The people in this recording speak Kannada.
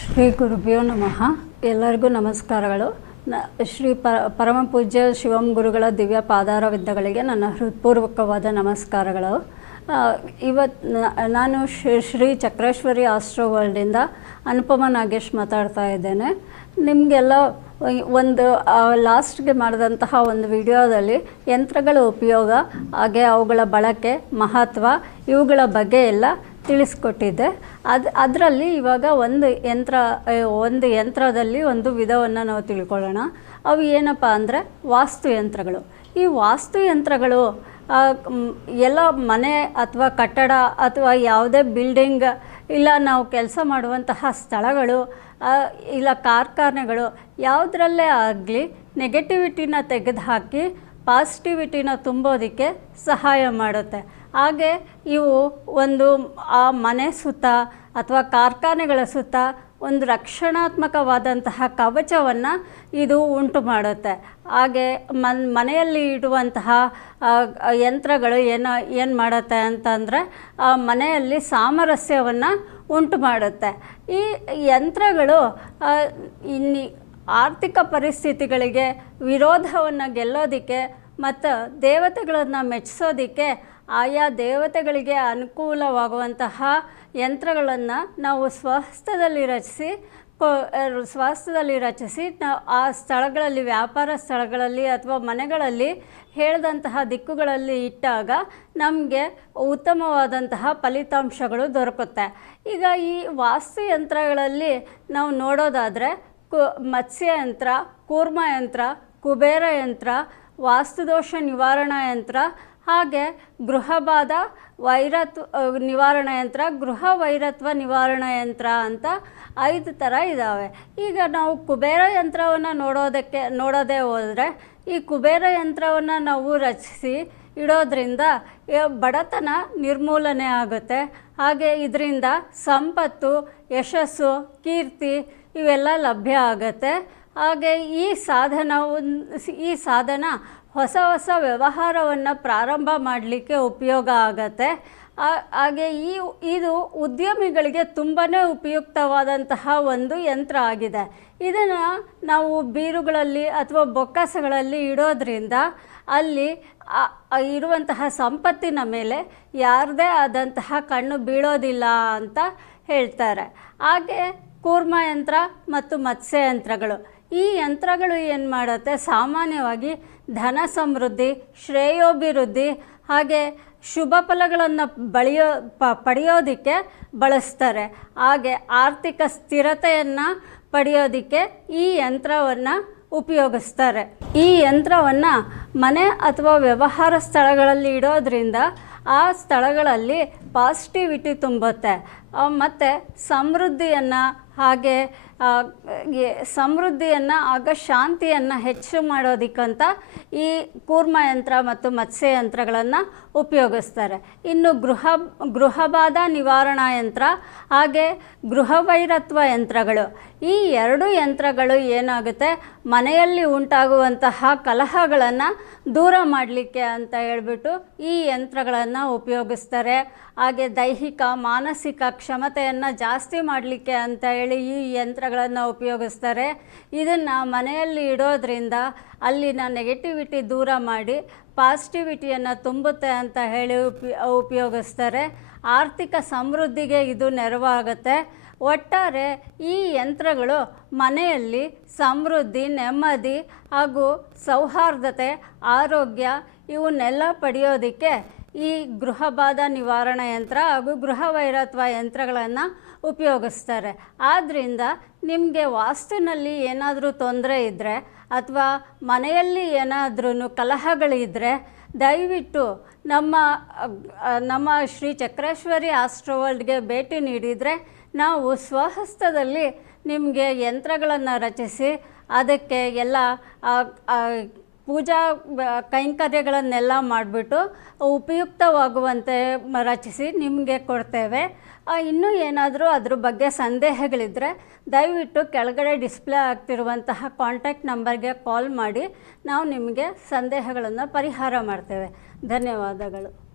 ಶ್ರೀ ಗುರುಭ್ಯೋ ನಮಃ. ಎಲ್ಲರಿಗೂ ನಮಸ್ಕಾರಗಳು. ನ, ಶ್ರೀ ಪ ಪರಮ ಪೂಜ್ಯ ಶಿವಂ ಗುರುಗಳ ದಿವ್ಯ ಪಾದಾರವಿದ್ದಗಳಿಗೆ ನನ್ನ ಹೃತ್ಪೂರ್ವಕವಾದ ನಮಸ್ಕಾರಗಳು. ಇವತ್ತು ನಾನು ಶ್ರೀ ಶ್ರೀ ಚಕ್ರೇಶ್ವರಿ ಆಸ್ಟ್ರೋ ವರ್ಲ್ಡಿಂದ ಅನುಪಮ ನಾಗೇಶ್ ಮಾತಾಡ್ತಾ ಇದ್ದೇನೆ. ನಿಮಗೆಲ್ಲ ಒಂದು ಲಾಸ್ಟ್ಗೆ ಮಾಡಿದಂತಹ ಒಂದು ವಿಡಿಯೋದಲ್ಲಿ ಯಂತ್ರಗಳ ಉಪಯೋಗ, ಹಾಗೆ ಅವುಗಳ ಬಳಕೆ, ಮಹತ್ವ, ಇವುಗಳ ಬಗ್ಗೆ ಎಲ್ಲ ತಿಳಿಸ್ಕೊಟ್ಟಿದ್ದೆ. ಅದು, ಅದರಲ್ಲಿ ಇವಾಗ ಒಂದು ಯಂತ್ರ ಒಂದು ಯಂತ್ರದಲ್ಲಿ ಒಂದು ವಿಧವನ್ನು ನಾವು ತಿಳ್ಕೊಳ್ಳೋಣ. ಅವು ಏನಪ್ಪ ಅಂದರೆ ವಾಸ್ತು ಯಂತ್ರಗಳು. ಈ ವಾಸ್ತು ಯಂತ್ರಗಳು ಎಲ್ಲ ಮನೆ ಅಥವಾ ಕಟ್ಟಡ ಅಥವಾ ಯಾವುದೇ ಬಿಲ್ಡಿಂಗ್ ಇಲ್ಲ ನಾವು ಕೆಲಸ ಮಾಡುವಂತಹ ಸ್ಥಳಗಳು ಇಲ್ಲ ಕಾರ್ಖಾನೆಗಳು, ಯಾವುದರಲ್ಲೇ ಆಗಲಿ ನೆಗೆಟಿವಿಟಿನ ತೆಗೆದುಹಾಕಿ ಪಾಸಿಟಿವಿಟಿನ ತುಂಬೋದಕ್ಕೆ ಸಹಾಯ ಮಾಡುತ್ತೆ. ಹಾಗೆ ಇವು ಒಂದು, ಆ ಮನೆ ಸುತ್ತ ಅಥವಾ ಕಾರ್ಖಾನೆಗಳ ಸುತ್ತ ಒಂದು ರಕ್ಷಣಾತ್ಮಕವಾದಂತಹ ಕವಚವನ್ನು ಇದು ಉಂಟು ಮಾಡುತ್ತೆ. ಹಾಗೆ ಮನ್, ಮನೆಯಲ್ಲಿ ಇಡುವಂತಹ ಯಂತ್ರಗಳು ಏನು ಏನು ಮಾಡುತ್ತೆ ಅಂತಂದರೆ, ಆ ಮನೆಯಲ್ಲಿ ಸಾಮರಸ್ಯವನ್ನು ಉಂಟು ಮಾಡುತ್ತೆ. ಈ ಯಂತ್ರಗಳು ಇನ್ನಿ, ಆರ್ಥಿಕ ಪರಿಸ್ಥಿತಿಗಳಿಗೆ ವಿರೋಧವನ್ನು ಗೆಲ್ಲೋದಕ್ಕೆ ಮತ್ತು ದೇವತೆಗಳನ್ನು ಮೆಚ್ಚಿಸೋದಕ್ಕೆ ಆಯಾ ದೇವತೆಗಳಿಗೆ ಅನುಕೂಲವಾಗುವಂತಹ ಯಂತ್ರಗಳನ್ನು ನಾವು ಸ್ವಹಸ್ತದಲ್ಲಿ ರಚಿಸಿ ಕೊ ರಚಿಸಿ ನಾವು ಆ ಸ್ಥಳಗಳಲ್ಲಿ, ವ್ಯಾಪಾರ ಸ್ಥಳಗಳಲ್ಲಿ ಅಥವಾ ಮನೆಗಳಲ್ಲಿ ಹೇಳಿದಂತಹ ದಿಕ್ಕುಗಳಲ್ಲಿ ಇಟ್ಟಾಗ ನಮಗೆ ಉತ್ತಮವಾದಂತಹ ಫಲಿತಾಂಶಗಳು ದೊರಕುತ್ತೆ. ಈಗ ಈ ವಾಸ್ತು ಯಂತ್ರಗಳಲ್ಲಿ ನಾವು ನೋಡೋದಾದರೆ, ಕು ಮತ್ಸ್ಯಯಂತ್ರ ಕೂರ್ಮಯಂತ್ರ ಕೂರ್ಮ ಯಂತ್ರ, ಕುಬೇರ ಯಂತ್ರ, ವಾಸ್ತುದೋಷ ನಿವಾರಣಾ ಯಂತ್ರ ಹಾಗೆ ಗೃಹಬಾಧ ವೈರತ್ವ ನಿವಾರಣ ಯಂತ್ರ, ಗೃಹ ವೈರತ್ವ ನಿವಾರಣಾ ಯಂತ್ರ ಅಂತ ಐದು ಥರ ಇದ್ದಾವೆ ಈಗ ನಾವು ಕುಬೇರ ಯಂತ್ರವನ್ನು ನೋಡೋದಕ್ಕೆ, ನೋಡೋದೇ ಹೋದರೆ ಈ ಕುಬೇರ ಯಂತ್ರವನ್ನು ನಾವು ರಚಿಸಿ ಇಡೋದ್ರಿಂದ ಬಡತನ ನಿರ್ಮೂಲನೆ ಆಗುತ್ತೆ. ಹಾಗೆ ಇದರಿಂದ ಸಂಪತ್ತು, ಯಶಸ್ಸು, ಕೀರ್ತಿ ಇವೆಲ್ಲ ಲಭ್ಯ ಆಗುತ್ತೆ. ಹಾಗೆ ಈ ಸಾಧನ ಈ ಸಾಧನ ಹೊಸ ಹೊಸ ವ್ಯವಹಾರವನ್ನು ಪ್ರಾರಂಭ ಮಾಡಲಿಕ್ಕೆ ಉಪಯೋಗ ಆಗತ್ತೆ. ಹಾಗೆ ಈ, ಇದು ಉದ್ಯಮಿಗಳಿಗೆ ತುಂಬಾ ಉಪಯುಕ್ತವಾದಂತಹ ಒಂದು ಯಂತ್ರ ಆಗಿದೆ. ಇದನ್ನು ನಾವು ಬೀರುಗಳಲ್ಲಿ ಅಥವಾ ಬೊಕ್ಕಸಗಳಲ್ಲಿ ಇಡೋದ್ರಿಂದ ಅಲ್ಲಿ ಇರುವಂತಹ ಸಂಪತ್ತಿನ ಮೇಲೆ ಯಾರದೇ ಆದಂತಹ ಕಣ್ಣು ಬೀಳೋದಿಲ್ಲ ಅಂತ ಹೇಳ್ತಾರೆ. ಹಾಗೆ ಕೂರ್ಮ ಯಂತ್ರ ಮತ್ತು ಮತ್ಸ್ಯ ಯಂತ್ರಗಳು. ಈ ಯಂತ್ರಗಳು ಏನು ಮಾಡುತ್ತೆ? ಸಾಮಾನ್ಯವಾಗಿ ಧನ ಸಮೃದ್ಧಿ, ಶ್ರೇಯೋಭಿವೃದ್ಧಿ, ಹಾಗೆ ಶುಭ ಫಲಗಳನ್ನು ಬಳಿಯೋ, ಪ, ಪಡೆಯೋದಕ್ಕೆ ಬಳಸ್ತಾರೆ. ಹಾಗೆ ಆರ್ಥಿಕ ಸ್ಥಿರತೆಯನ್ನು ಪಡೆಯೋದಕ್ಕೆ ಈ ಯಂತ್ರವನ್ನು ಉಪಯೋಗಿಸ್ತಾರೆ. ಈ ಯಂತ್ರವನ್ನು ಮನೆ ಅಥವಾ ವ್ಯವಹಾರ ಸ್ಥಳಗಳಲ್ಲಿ ಇಡೋದ್ರಿಂದ ಆ ಸ್ಥಳಗಳಲ್ಲಿ ಪಾಸಿಟಿವಿಟಿ ತುಂಬುತ್ತೆ. ಮತ್ತು ಸಮೃದ್ಧಿಯನ್ನು ಹಾಗೆ ಸಮೃದ್ಧಿಯನ್ನು, ಆಗ ಶಾಂತಿಯನ್ನು ಹೆಚ್ಚು ಮಾಡೋದಕ್ಕಂತ ಈ ಕೂರ್ಮ ಯಂತ್ರ ಮತ್ತು ಮತ್ಸ್ಯ ಯಂತ್ರಗಳನ್ನು ಉಪಯೋಗಿಸ್ತಾರೆ. ಇನ್ನು ಗೃಹ, ಗೃಹಬಾಧ ನಿವಾರಣಾ ಯಂತ್ರ, ಹಾಗೆ ಗೃಹವೈರತ್ವ ಯಂತ್ರಗಳು. ಈ ಎರಡು ಯಂತ್ರಗಳು ಏನಾಗುತ್ತೆ? ಮನೆಯಲ್ಲಿ ಉಂಟಾಗುವಂತಹ ಕಲಹಗಳನ್ನು ದೂರ ಮಾಡಲಿಕ್ಕೆ ಅಂತ ಹೇಳ್ಬಿಟ್ಟು ಈ ಯಂತ್ರಗಳನ್ನು ಉಪಯೋಗಿಸ್ತಾರೆ. ಹಾಗೆ ದೈಹಿಕ, ಮಾನಸಿಕ ಕ್ಷಮತೆಯನ್ನು ಜಾಸ್ತಿ ಮಾಡಲಿಕ್ಕೆ ಅಂತ ಹೇಳಿ ಈ ಯಂತ್ರಗಳನ್ನು ಉಪಯೋಗಿಸ್ತಾರೆ. ಇದನ್ನು ಮನೆಯಲ್ಲಿ ಇಡೋದ್ರಿಂದ ಅಲ್ಲಿನ ನೆಗೆಟಿವಿಟಿ ದೂರ ಮಾಡಿ ಪಾಸಿಟಿವಿಟಿಯನ್ನು ತುಂಬುತ್ತೆ ಅಂತ ಹೇಳಿ ಉಪ್, ಉಪಯೋಗಿಸ್ತಾರೆ. ಆರ್ಥಿಕ ಸಮೃದ್ಧಿಗೆ ಇದು ನೆರವಾಗುತ್ತೆ. ಒಟ್ಟಾರೆ ಈ ಯಂತ್ರಗಳು ಮನೆಯಲ್ಲಿ ಸಮೃದ್ಧಿ, ನೆಮ್ಮದಿ ಹಾಗೂ ಸೌಹಾರ್ದತೆ, ಆರೋಗ್ಯ ಇವನ್ನೆಲ್ಲ ಪಡೆಯೋದಕ್ಕೆ ಈ ಗೃಹಬಾಧ ನಿವಾರಣಾ ಯಂತ್ರ ಹಾಗೂ ಗೃಹ ವೈರತ್ವ ಯಂತ್ರಗಳನ್ನು ಉಪಯೋಗಿಸ್ತಾರೆ. ಆದ್ದರಿಂದ ನಿಮಗೆ ವಾಸ್ತುನಲ್ಲಿ ಏನಾದರೂ ತೊಂದರೆ ಇದ್ದರೆ ಅಥವಾ ಮನೆಯಲ್ಲಿ ಏನಾದ್ರೂ ಕಲಹಗಳಿದ್ದರೆ ದಯವಿಟ್ಟು ನಮ್ಮ ನಮ್ಮ ಶ್ರೀ ಚಕ್ರೇಶ್ವರಿ ಆಸ್ಟ್ರೋವರ್ಲ್ಡ್ಗೆ ಭೇಟಿ ನೀಡಿದರೆ ನಾವು ಸ್ವಹಸ್ತದಲ್ಲಿ ನಿಮಗೆ ಯಂತ್ರಗಳನ್ನು ರಚಿಸಿ ಅದಕ್ಕೆ ಎಲ್ಲ ಪೂಜಾ ಕೈಂಕರ್ಯಗಳನ್ನೆಲ್ಲ ಮಾಡಿಬಿಟ್ಟು ಉಪಯುಕ್ತವಾಗುವಂತೆ ರಚಿಸಿ ನಿಮಗೆ ಕೊಡ್ತೇವೆ. ಇನ್ನೂ ಏನಾದರೂ ಅದ್ರ ಬಗ್ಗೆ ಸಂದೇಹಗಳಿದ್ದರೆ ದಯವಿಟ್ಟು ಕೆಳಗಡೆ ಡಿಸ್ಪ್ಲೇ ಆಗ್ತಿರುವಂತಹ ಕಾಂಟ್ಯಾಕ್ಟ್ ನಂಬರ್ಗೆ ಕಾಲ್ ಮಾಡಿ ನಾವು ನಿಮಗೆ ಸಂದೇಹಗಳನ್ನು ಪರಿಹಾರ ಮಾಡ್ತೇವೆ. ಧನ್ಯವಾದಗಳು.